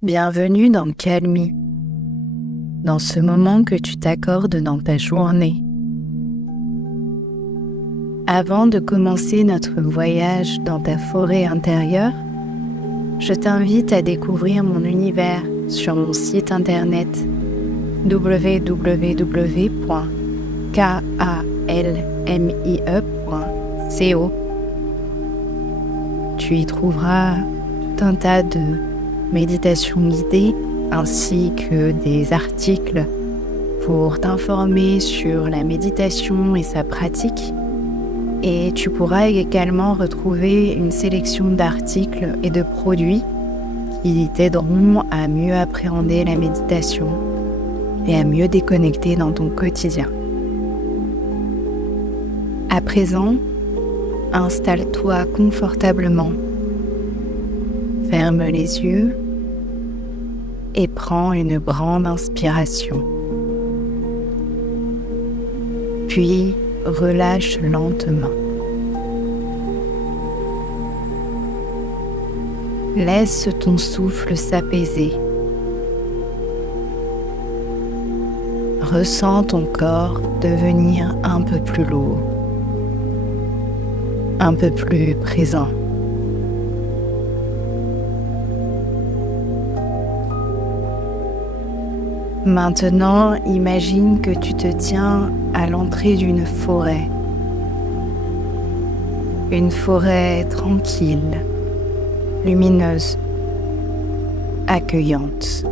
Bienvenue dans Calmie, dans ce moment que tu t'accordes dans ta journée. Avant de commencer notre voyage dans ta forêt intérieure, je t'invite à découvrir mon univers sur mon site internet www.kalmie.co. Tu y trouveras tout un tas de méditations guidées ainsi que des articles pour t'informer sur la méditation et sa pratique. Et tu pourras également retrouver une sélection d'articles et de produits qui t'aideront à mieux appréhender la méditation et à mieux déconnecter dans ton quotidien. À présent, installe-toi confortablement, ferme les yeux et prends une grande inspiration. Puis, relâche lentement. Laisse ton souffle s'apaiser. Ressens ton corps devenir un peu plus lourd, un peu plus présent. Maintenant, imagine que tu te tiens à l'entrée d'une forêt. Une forêt tranquille, lumineuse, accueillante.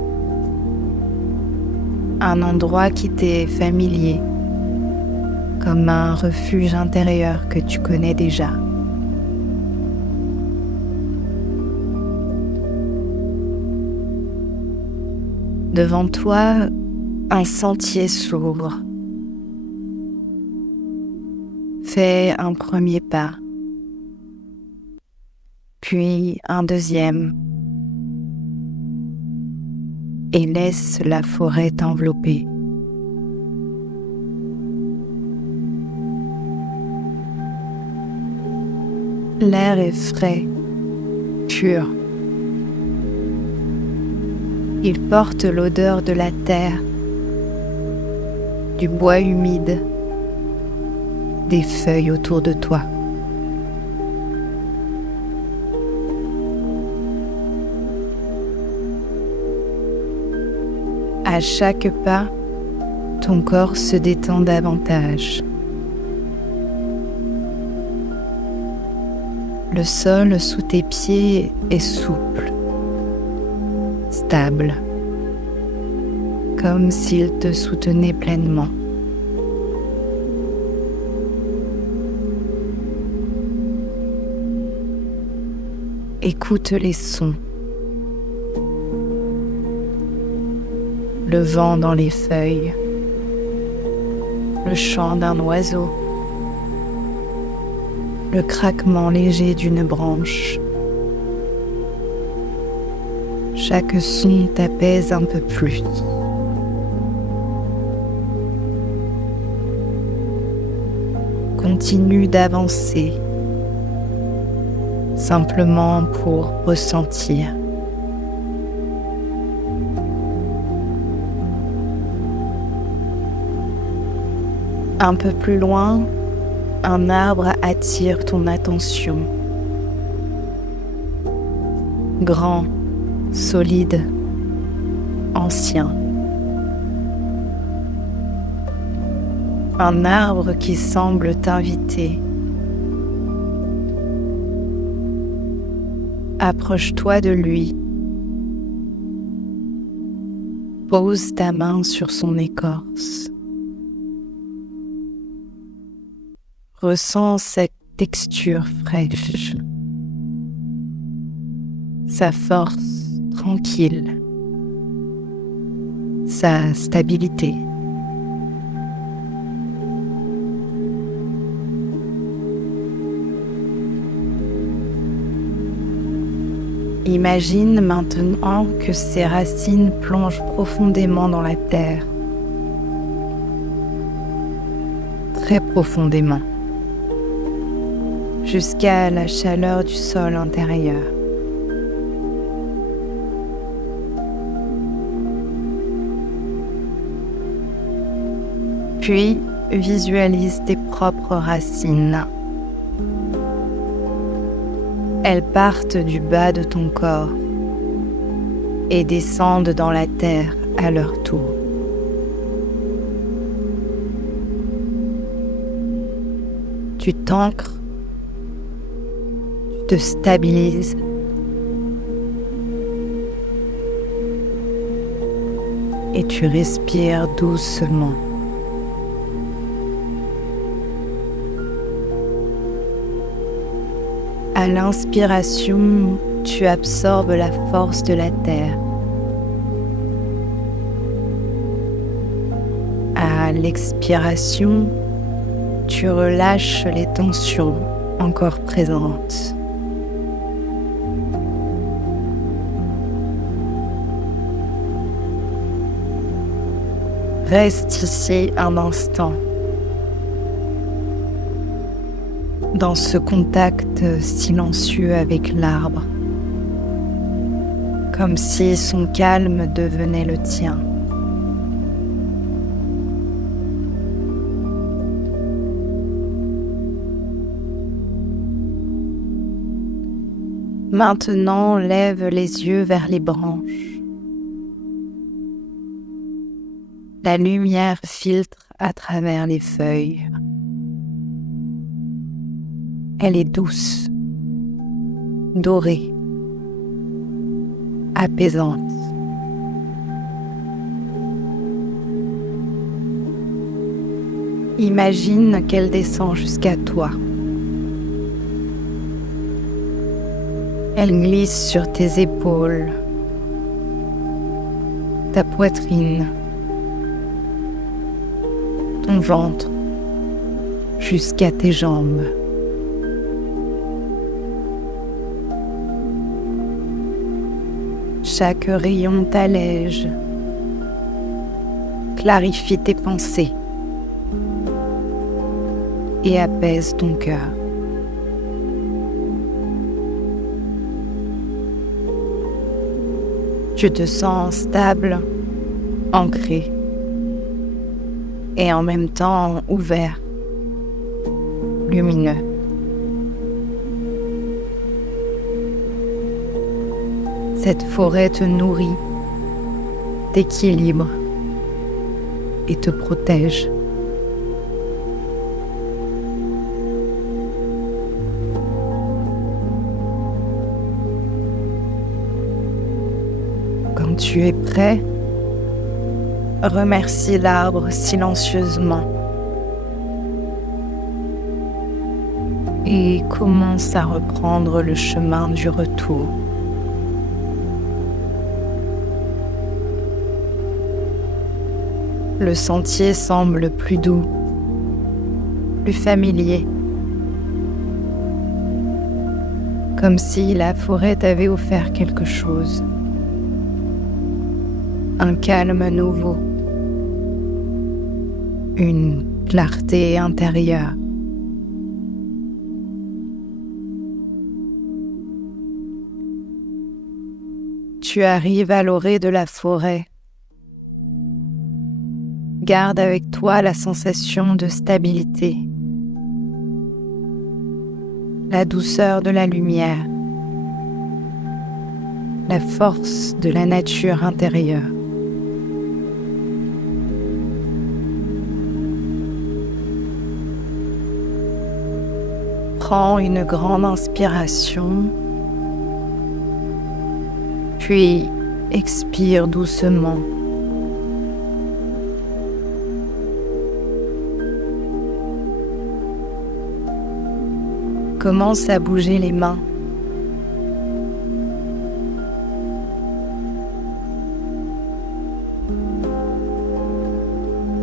Un endroit qui t'est familier, comme un refuge intérieur que tu connais déjà. Devant toi, un sentier s'ouvre. Fais un premier pas, puis un deuxième, et laisse la forêt t'envelopper. L'air est frais, pur. Il porte l'odeur de la terre, du bois humide, des feuilles autour de toi. À chaque pas, ton corps se détend davantage. Le sol sous tes pieds est souple, stable, comme s'il te soutenait pleinement. Écoute les sons. Le vent dans les feuilles, le chant d'un oiseau, le craquement léger d'une branche. Chaque son t'apaise un peu plus. Continue d'avancer, simplement pour ressentir. Un peu plus loin, un arbre attire ton attention. Grand, solide, ancien. Un arbre qui semble t'inviter. Approche-toi de lui. Pose ta main sur son écorce. Ressens cette texture fraîche, sa force tranquille, sa stabilité. Imagine maintenant que ses racines plongent profondément dans la terre, très profondément, jusqu'à la chaleur du sol intérieur. Puis, visualise tes propres racines. Elles partent du bas de ton corps et descendent dans la terre à leur tour. Tu t'ancres, tu te stabilises et tu respires doucement. À l'inspiration, tu absorbes la force de la terre. À l'expiration, tu relâches les tensions encore présentes. Reste ici un instant, dans ce contact silencieux avec l'arbre, comme si son calme devenait le tien. Maintenant, lève les yeux vers les branches. La lumière filtre à travers les feuilles. Elle est douce, dorée, apaisante. Imagine qu'elle descend jusqu'à toi. Elle glisse sur tes épaules, ta poitrine, ton ventre, jusqu'à tes jambes. Chaque rayon t'allège, clarifie tes pensées et apaise ton cœur. Tu te sens stable, ancré et en même temps ouvert, lumineux. Cette forêt te nourrit, t'équilibre et te protège. Quand tu es prêt, remercie l'arbre silencieusement et commence à reprendre le chemin du retour. Le sentier semble plus doux, plus familier, comme si la forêt t'avait offert quelque chose. Un calme nouveau, une clarté intérieure. Tu arrives à l'orée de la forêt. Garde avec toi la sensation de stabilité, la douceur de la lumière, la force de la nature intérieure. Prends une grande inspiration, puis expire doucement. Commence à bouger les mains.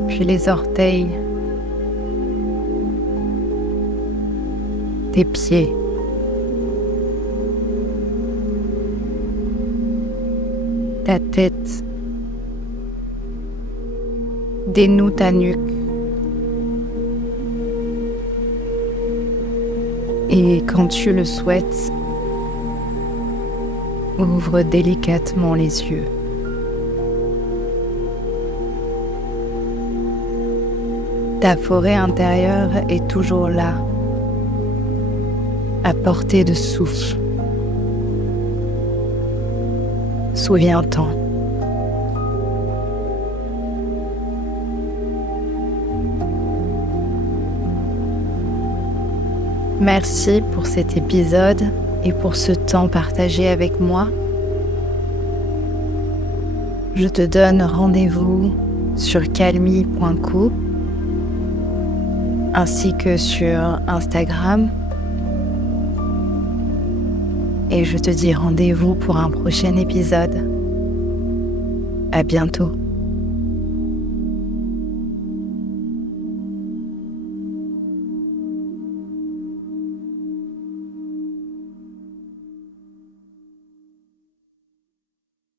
Puis les orteils. Tes pieds. Ta tête. Dénoue ta nuque. Et quand tu le souhaites, ouvre délicatement les yeux. Ta forêt intérieure est toujours là, à portée de souffle. Souviens-t'en. Merci pour cet épisode et pour ce temps partagé avec moi. Je te donne rendez-vous sur calmi.co ainsi que sur Instagram. Et je te dis rendez-vous pour un prochain épisode. À bientôt.